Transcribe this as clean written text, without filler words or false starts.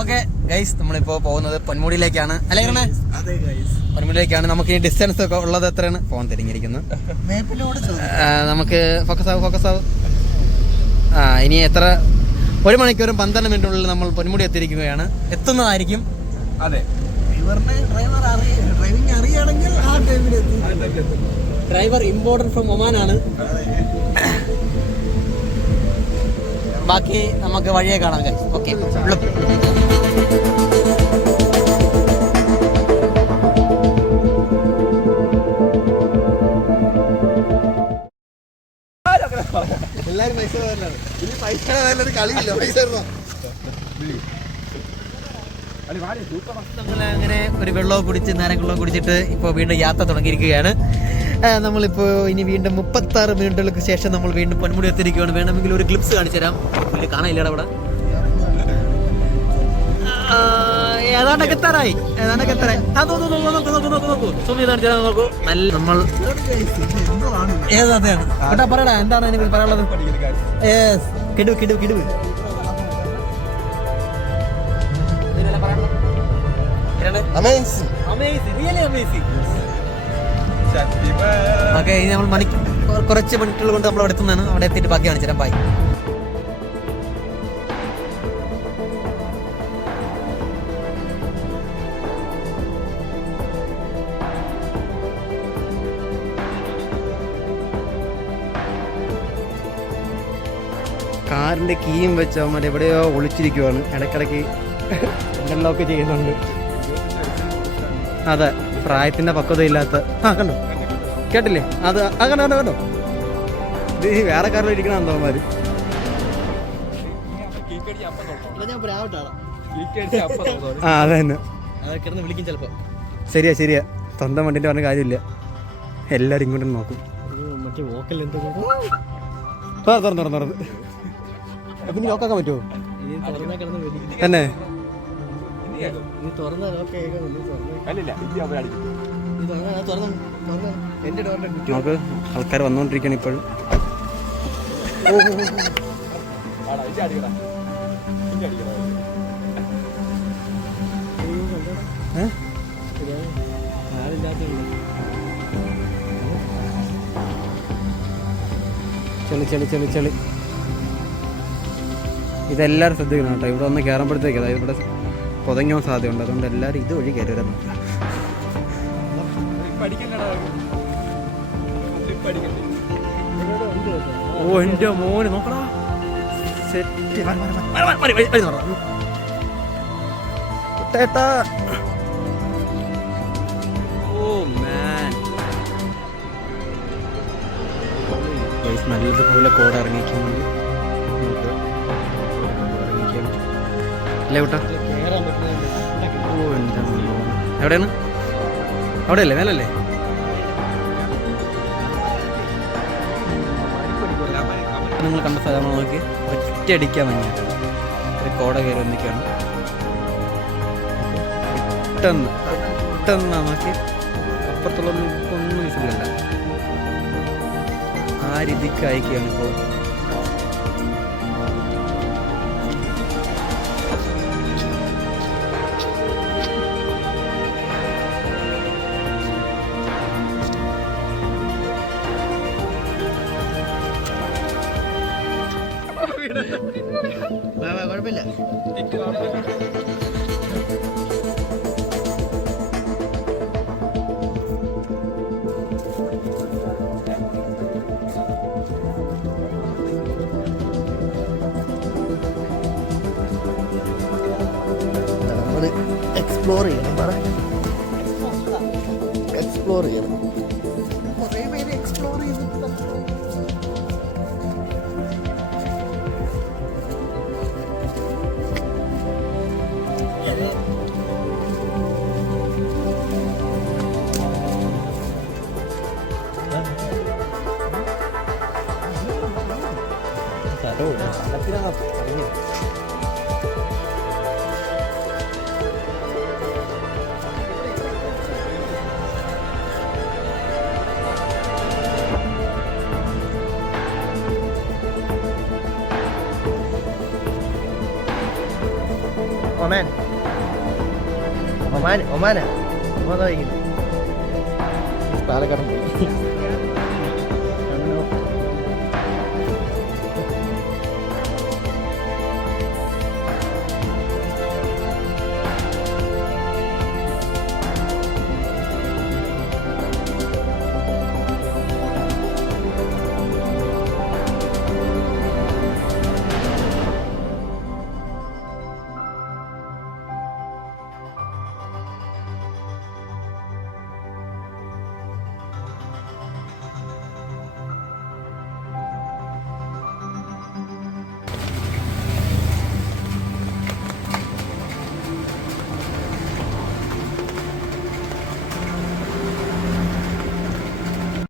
Okay guys, നമ്മളിപ്പോ പോകുന്നത് പൊന്മുടിയിലേക്കാണ് അല്ലേ? പൊന്മുടിയിലേക്കാണ്. നമുക്ക് ഈ ഡിസ്റ്റൻസ് ഒക്കെ ഉള്ളത് എത്രയാണ്? ഫോൺ തിരിഞ്ഞിരിക്കുന്നത്. നമുക്ക് ഫോക്കസ് ആവും. ഇനി എത്ര 1 മണിക്കൂറും 12 മിനിറ്റിനുള്ളിൽ നമ്മൾ പൊന്മുടി എത്തിയിരിക്കുകയാണ്. എത്തുന്നതായിരിക്കും. അതെ, ഡ്രൈവർ ഇമ്പോർട്ടൻറ്റ് ഫ്രം ഒമാനാണ്. ബാക്കി നമുക്ക് വഴിയെ കാണാം ഗൈസ്. ഓക്കെ, എല്ലാരും പൈസ ഇനി പൈസ കളിയില്ല. പൈസ അങ്ങനെ ഒരു വെള്ളമൊക്കെ കുടിച്ച് നേരങ്ങളൊക്കെ കുടിച്ചിട്ട് ഇപ്പോൾ വീണ്ടും യാത്ര തുടങ്ങിയിരിക്കുകയാണ്. നമ്മളിപ്പോൾ ഇനി വീണ്ടും 36 മിനിറ്റുകൾക്ക് ശേഷം നമ്മൾ വീണ്ടും പൊന്മുടി എത്തിയിരിക്കുകയാണ്. വേണമെങ്കിൽ ഒരു ക്ലിപ്സ് കാണിച്ചു തരാം. പുള്ളി കാണാനില്ലടാ അവിടെ. ഏതാണ്ടൊക്കെ എത്താറായി. നോക്കൂ. നല്ല നമ്മൾ ഏതാണ് പറയടാ, എന്താണ് എനിക്ക് പറയാനുള്ളത്? കിടുവ് ഓക്കെ, ഇനി നമ്മൾ കുറച്ച് മിനിറ്റുകൾ കൊണ്ട് നമ്മൾ അവിടെ എത്തുന്നതാണ്. അവിടെ എത്തിയിട്ട് ബാക്കി കാണിച്ചു തരാം. ബൈ. കാറിന്റെ കീയും വെച്ച് അവന്മാർ എവിടെയോ ഒളിച്ചിരിക്കുവാണ്. ഇടയ്ക്കിടയ്ക്ക് എന്തെല്ലാമൊക്കെ ചെയ്യുന്നുണ്ട്. അതെ, പ്രായത്തിന്റെ പക്വതയില്ലാത്ത. കണ്ടോ, കേട്ടില്ലേ? അത് കണ്ടോ. ഇത് വേറെ കാറിൽ ഇരിക്കണ അവന്മാര്. അതെ തന്നെ, വിളിക്കും ചിലപ്പോ. ശരിയാ, സ്വന്തം വണ്ടിന്റെ പറഞ്ഞ കാര്യമില്ല. എല്ലാരും ഇങ്ങോട്ട് നോക്കും. തുറന്ന് പിന്നെ ലോക്കാക്കാൻ പറ്റുമോ തന്നെ? നമുക്ക് ആൾക്കാർ വന്നോണ്ടിരിക്കുകയാണ് ഇപ്പോഴും. ചെളി ഇതെല്ലാവരും ശ്രദ്ധിക്കണം കേട്ടോ. ഇവിടെ ഒന്ന് കയറുമ്പോഴത്തേക്ക് അതായത് ഇവിടെ പൊതങ്ങാൻ സാധ്യതയുണ്ട്. അതുകൊണ്ട് എല്ലാവരും ഇതുവഴി കയറുന്നു. ഓ എൻ്റെ മോന് നോക്കടാ, സെറ്റ്. ഓ മാൻ, നല്ലതുപോലെ കോട ഇറങ്ങിക്കുന്നുണ്ട്. അല്ലേ കൂട്ടാ? ഓ എൻ്റെ എവിടെയാണ്? അവിടെയല്ലേ, മേലല്ലേ? നിങ്ങൾ കണ്ട സ്ഥലം നോക്കി ഒറ്റയടിക്കാൻ മഞ്ഞ ഒരു കോട കയറി വന്നിരിക്കുകയാണ്. പെട്ടെന്ന് നോക്കി അപ്പുറത്തുള്ളൊന്നും ഒന്നും വിസിബിളല്ല. ആ രീതിക്ക് അയക്കുകയാണ് ഇപ്പോൾ. കുഴപ്പമില്ല. നമ്മൾ എക്സ്പ്ലോർ ചെയ്യണം. കുറേ പേര് എക്സ്പ്ലോർ ചെയ്തിട്ട് ഒമാൻ ഒമാൻ ഒമാനാ ഒമാൻ കഴിക്കുന്നു പാലക്കാടൻ പോയി